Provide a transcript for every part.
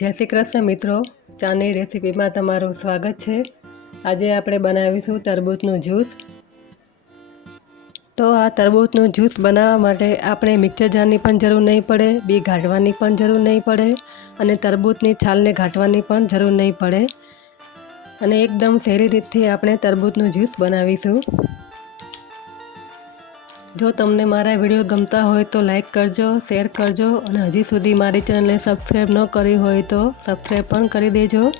જય શ્રી કૃષ્ણ મિત્રો. ચાની રેસીપીમાં તમારું સ્વાગત છે. આજે આપણે બનાવીશું તરબૂચનું જ્યુસ. તો આ તરબૂચનું જ્યુસ બનાવવા માટે આપણે મિક્સર જારની પણ જરૂર નહીં પડે, બી ઘાટવાની પણ જરૂર નહીં પડે અને તરબૂચની છાલને ઘાટવાની પણ જરૂર નહીં પડે. અને એકદમ સહેલી રીતથી આપણે તરબૂચનું જ્યુસ બનાવીશું. જો તમને મારા વીડિયો ગમતા હોય તો લાઈક કરજો, શેર કરજો અને હજી સુધી મારી ચેનલને સબસ્ક્રાઈબ ન કરી હોય તો સબસ્ક્રાઈબ પણ કરી દેજો.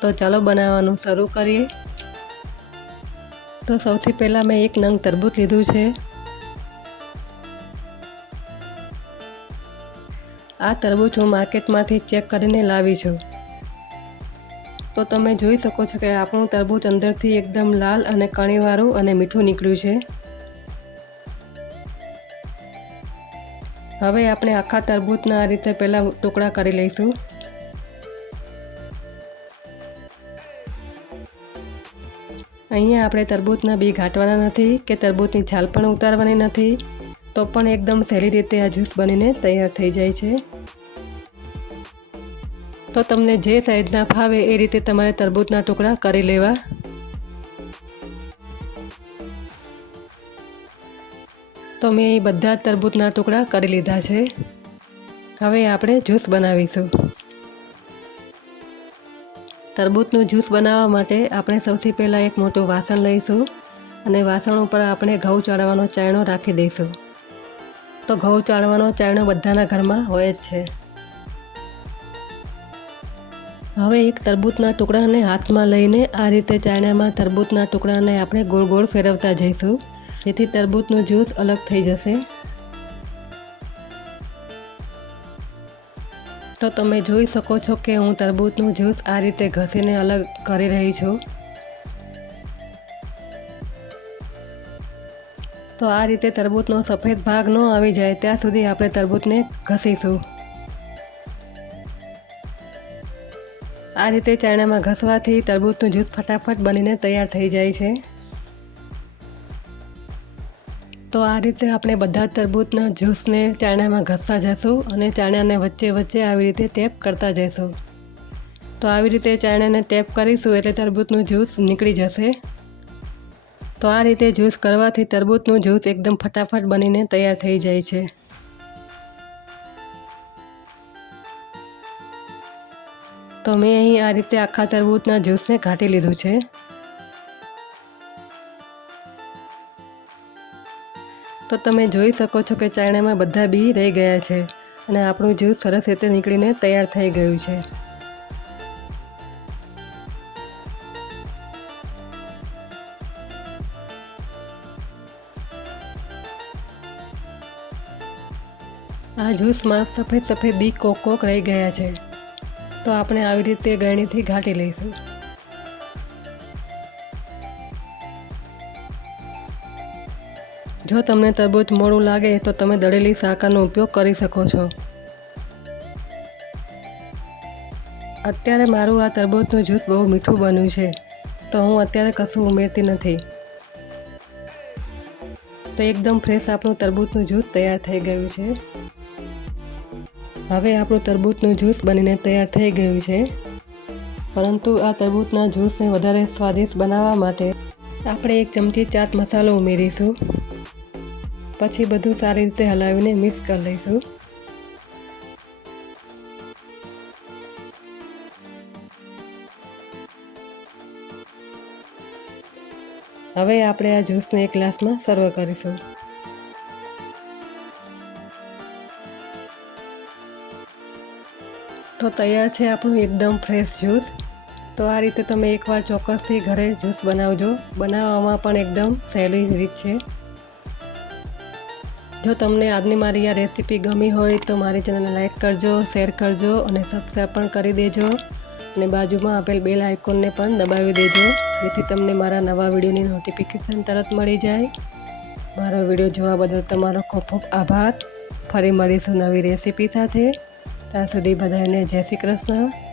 તો ચાલો બનાવવાનું શરૂ કરીએ. તો સૌથી પહેલાં મેં એક નંગ તરબૂચ લીધું છે. આ તરબૂચ હું માર્કેટમાંથી ચેક કરીને લાવી છું. તો તમે જોઈ શકો છો કે આપણું તરબૂચ અંદરથી એકદમ લાલ અને કણીવાળું અને મીઠું નીકળ્યું છે. હવે આપણે આખા તરબૂચના આ રીતે પહેલાં ટુકડા કરી લઈશું. અહીંયા આપણે તરબૂચના બી ઘાટવાના નથી કે તરબૂચની છાલ પણ ઉતારવાની નથી, તો પણ એકદમ સહેલી રીતે આ જ્યુસ બનીને તૈયાર થઈ જાય છે. તો તમને જે સાઈઝના ફાવે એ રીતે તમારે તરબૂચના ટુકડા કરી લેવા. તો મેં એ બધા તરબૂચના ટુકડા કરી લીધા છે. હવે આપણે જ્યુસ બનાવીશું. તરબૂચનું જ્યુસ બનાવવા માટે આપણે સૌથી પહેલાં એક મોટું વાસણ લઈશું અને વાસણ ઉપર આપણે ઘઉં ચાળવાનો ચાયણો રાખી દઈશું. તો ઘઉં ચાળવાનો ચાયણો બધાના ઘરમાં હોય જ છે. હવે એક તરબૂચના ટુકડાને હાથમાં લઈને આ રીતે ચાયણામાં તરબૂચના ટુકડાને આપણે ગોળ ગોળ ફેરવતા જઈશું. જેથી તરબૂચનું જ્યુસ અલગ થઈ જશે. તો તમે જોઈ શકો છો કે હું તરબૂચનું જ્યુસ આ રીતે ઘસીને અલગ કરી રહી છું. તો આ રીતે તરબૂચનો સફેદ ભાગ ન આવી જાય, ત્યાં સુધી આપણે તરબૂચને ઘસીશું. આ રીતે ચાયણામાં ઘસવાથી તરબૂચનું જ્યુસ ફટાફટ બનીને તૈયાર થઈ જાય છે. તો આ રીતે આપણે બધા તરબૂચના જ્યુસને ચાણામાં ઘસતા જઈશું અને ચાણાને વચ્ચે વચ્ચે આવી રીતે ટેપ કરતા જઈશું. તો આવી રીતે ચાણાને ટેપ કરીશું એટલે તરબૂચનું જ્યુસ નીકળી જશે. તો આ રીતે જ્યુસ કરવાથી તરબૂચનું જ્યુસ એકદમ ફટાફટ બનીને તૈયાર થઈ જાય છે. તો મેં અહીં આ રીતે આખા તરબૂચના જ્યુસને ઘાટી લીધું છે. તો તમે જોઈ શકો છો કે ચાયણામાં બધા બી રહી ગયા છે અને આપણું જ્યુસ સરસ રીતે નીકળીને તૈયાર થઈ ગયું છે. આ જ્યુસમાં સફેદ સફેદ દી કોક કોક રહી ગયા છે. તો આપણે આવી રીતે ગળણીથી ઘાટી લઈશું. જો તમને તરબૂચ મોડું લાગે તો તમે દળેલી શાકાનો ઉપયોગ કરી શકો છો. અત્યારે મારું આ તરબૂચનું જૂથ બહુ મીઠું બન્યું છે, તો હું અત્યારે કશું ઉમેરતી નથી. તો એકદમ ફ્રેશ આપણું તરબૂચનું જૂથ તૈયાર થઈ ગયું છે. હવે આપણું તરબૂચનું જ્યુસ બનીને તૈયાર થઈ ગયું છે. પરંતુ આ તરબૂચના જ્યુસને વધારે સ્વાદિષ્ટ બનાવવા માટે આપણે એક ચમચી ચાટ મસાલો ઉમેરીશું. પછી બધું સારી રીતે હલાવીને મિક્સ કરી લઈશું. હવે આપણે આ જ્યુસને એક ગ્લાસમાં સર્વ કરીશું. તો તૈયાર છે આપણું એકદમ ફ્રેશ જ્યુસ. તો આ રીતે તમે એકવાર ચોક્કસથી ઘરે જ્યુસ બનાવજો. બનાવવામાં પણ એકદમ સહેલી રીત છે. જો તમને આજની મારી આ રેસીપી ગમી હોય તો મારી ચેનલને લાઈક કરજો, શેર કરજો અને સબસ્ક્રાઈબ પણ કરી દેજો. અને બાજુમાં આપેલ બેલ આઇકોનને પણ દબાવી દેજો, જેથી તમને મારા નવા વિડીયોની નોટિફિકેશન તરત મળી જાય. મારો વીડિયો જોવા બદલ તમારો ખૂબ ખૂબ આભાર. ફરી મળીશું નવી રેસીપી સાથે. ત્યાં સુધી બધાને જય શ્રી કૃષ્ણ.